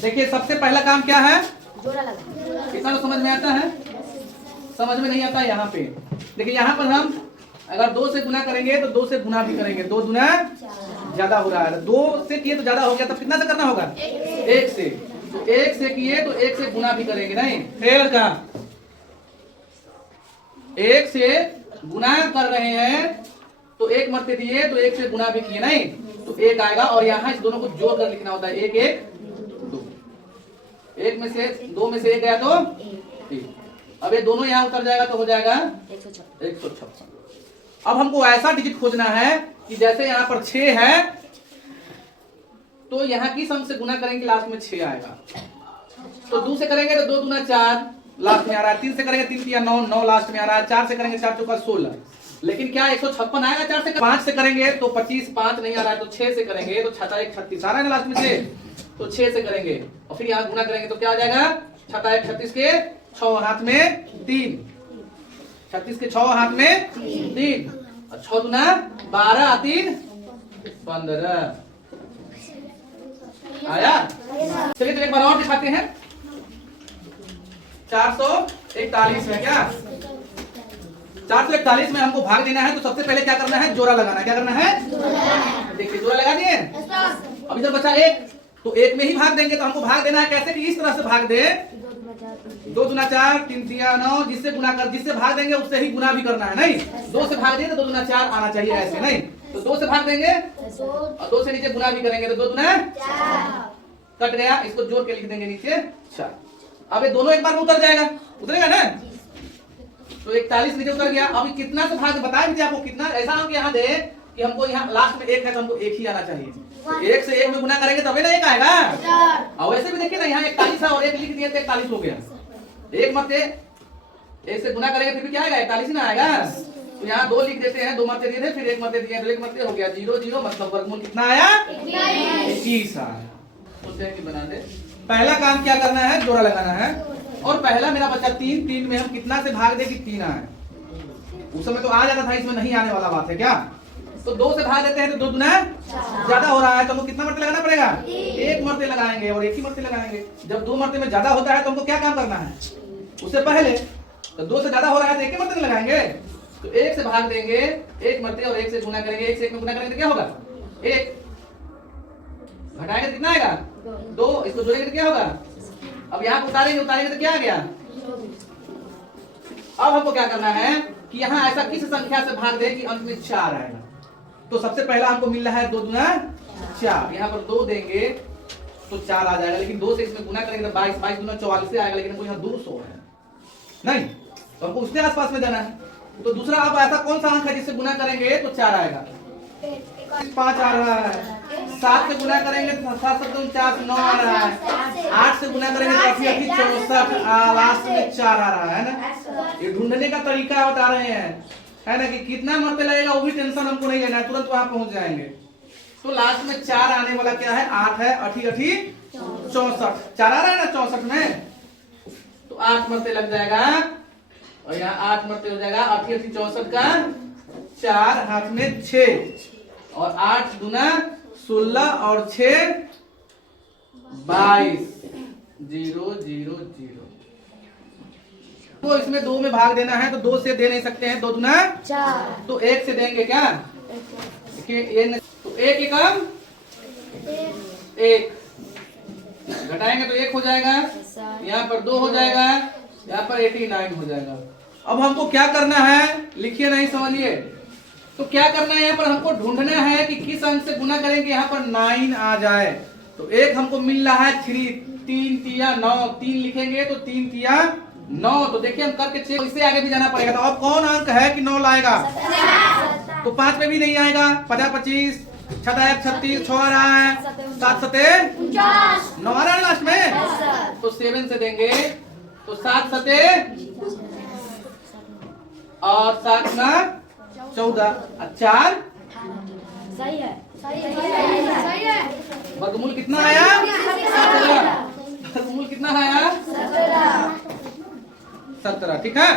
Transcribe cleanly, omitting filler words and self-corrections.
देखिए सबसे पहला काम क्या है, जोड़ा लगा। कितना तो समझ में आता है, समझ में नहीं आता यहाँ पे। देखिए यहाँ पर हम अगर 2 से गुना करेंगे तो 2 से गुना भी करेंगे, 2 गुना ज्यादा हो रहा है, 2 से किए तो ज्यादा हो गया, तब कितना से करना होगा, 1 से। तो 1 से किए तो 1 से गुना भी करेंगे, नहीं फेल का 1 से गुना कर रहे हैं तो 1 मरते दिए तो 1 से गुना भी किए, नहीं तो 1 आएगा। और यहाँ इस दोनों को जोड़ कर लिखना होता है, 1 1 2, 1 में से 2 में से 1 गया तो 1। अब ये दोनों यहाँ उतर जाएगा तो हो जाएगा 156। अब हमको ऐसा डिजिट खोजना है कि जैसे यहाँ पर 6 है तो यहाँ किस अंक से गुना करेंगे लास्ट में 6 आएगा। तो 2 से करेंगे तो 2 दूना 4 लास्ट में आ रहा है, 3 से करेंगे 3 तिया 9 9 लास्ट में आ रहा है, 4 से करेंगे 4 चौका 16। लेकिन क्या 156 आएगा 4 से? 5 से करेंगे तो 25, 5 नहीं आ रहा है तो 6 से करेंगे तो 6 1 36 आ रहा है ना लास्ट में 6, तो 6 से करेंगे और फिर यहाँ गुना करेंगे तो क्या आ जाएगा 6 1 36 के 6 हाथ में 3, 36 के 6 हाथ में 3 और 6 दूना 12 3 15 आया। चलिए तो एक बार और दिखाते हैं, 441 में क्या 441 में हमको भाग देना है तो सबसे पहले क्या करना है, जोड़ा लगाना है। क्या करना है, देखिए जोड़ा लगा दिए। अब इधर बचा 1 तो 1 में ही भाग देंगे, तो हमको भाग देना है कैसे कि इस तरह से भाग दे, 2 दूना 4 3 तिया 9, जिससे गुना कर जिससे भाग देंगे उससे ही गुना भी करना है, नहीं 2 से भाग देंगे तो 2 दूना 4 आना चाहिए ऐसे, नहीं तो 2 से भाग देंगे और 2 से नीचे गुना भी करेंगे तो 2 दूना 4 कट गया, इसको जोड़ के लिख देंगे नीचे 4। अब ये दोनों एक बार में उतर जाएगा, उतरेगा ना, तो 41 नीचे उतर गया। अब कितना से भाग बताया मुझे आपको कितना, ऐसा हम यहाँ दे कि हमको यहाँ लास्ट में 1 है तो हमको 1 ही आना चाहिए, तो 1 से 1 में गुना करेंगे तभी ना 1 आएगा। और वैसे भी देखिए ना यहाँ 41 है और 1 लिख दिए तो 41 हो गया, 1 मरते 1 से गुना करेंगे फिर भी क्या आएगा 41 ही ना आएगा। तो यहाँ 2 लिख देते हैं, 2 मरते दिए थे फिर 1 मरते दिए तो 1 मरते हो गया 0 0, मतलब वर्गमूल कितना आया 21 आया। सोचते हैं कि बना दे। पहला काम क्या करना है, जोड़ा लगाना है। और पहला मेरा बच्चा 3 3 में हम कितना से भाग दे कि 3 आए, उस समय तो आ जाता था, इसमें नहीं आने वाला बात है क्या। तो 2 से भाग देते हैं तो 2 दूना ज्यादा हो रहा है तो हमको कितना मरते लगाना पड़ेगा, 1 मरते लगाएंगे और 1 ही मरते लगाएंगे। जब 2 मरते में ज्यादा होता है तो हमको क्या काम करना है, उससे पहले तो 2 से ज्यादा हो रहा है तो 1 ही मरते लगाएंगे, तो 1 से भाग देंगे 1 मरते और 1 से गुना करेंगे, 1 से 1 में गुना करेंगे तो क्या होगा 1, घटाएंगे तो कितना आएगा 2, इसको जोड़ेंगे तो क्या होगा, अब यहाँ उतारेंगे तो क्या आ गया। अब हमको क्या करना है कि यहाँ ऐसा किस संख्या से भाग दे कि अंत में 4 आएगा। तो सबसे पहला हमको मिल रहा है 2 दूना 4, यहाँ पर 2 देंगे तो 4 आ जाएगा, लेकिन 2 से इसमें गुना करेंगे तो 22 22 दूना 44 से आएगा, लेकिन हमको यहाँ 200 है, नहीं तो हमको उसके आसपास में जाना है। तो दूसरा अब ऐसा कौन सा अंक है जिससे गुना करेंगे तो 4 आएगा, 5 आ रहा है, 7 से गुना करेंगे तो 7 7 49 9 आ रहा है, 8 से गुना करेंगे तो 80 80 64 लास्ट में 4 आ रहा है ना। ये ढूंढने का तरीका बता रहे हैं, है ना, कि कितना मरते लगेगा वो भी टेंशन हमको नहीं लेना है, तुरंत वहां पहुंच जाएंगे। तो लास्ट में 4 आने वाला क्या है, 8 है, 80 80 64, 4 आ रहा है ना 64 में, तो 8 मरते लग जाएगा और यहाँ 8 मरते हो जाएगा, 80 80 64 का 4 हाथ में 6 और 8 दूना 16 और 6 22 0 0 0। तो इसमें 2 में भाग देना है तो 2 से दे नहीं सकते हैं, 2 दूना 4 तो 1 से देंगे क्या, देखिए तो 1 एकम 1 घटाएंगे तो 1 हो जाएगा, यहाँ पर 2 हो जाएगा, यहाँ पर 89 हो जाएगा। अब हमको क्या करना है, लिखिए नहीं समझिए, तो क्या करना है यहाँ पर हमको ढूंढना है कि किस अंक से गुना करेंगे यहाँ पर 9 आ जाए। तो 1 हमको मिल रहा है 3 3 तिया 9, 3 लिखेंगे तो 3 तिया 9, तो देखिए हम करके चेक, इससे आगे भी जाना पड़ेगा। तो अब कौन अंक है कि 9 लाएगा, तो 5 में भी नहीं आएगा, 50 25 6 1 36 6 आ रहा है, 7 7 9 आ रहा है लास्ट में, तो 7 से देंगे तो 7 7 और 7 ना 14 4 सही है, सही है। वर्गमूल कितना आया 17, वर्गमूल कितना आया 17, ठीक है।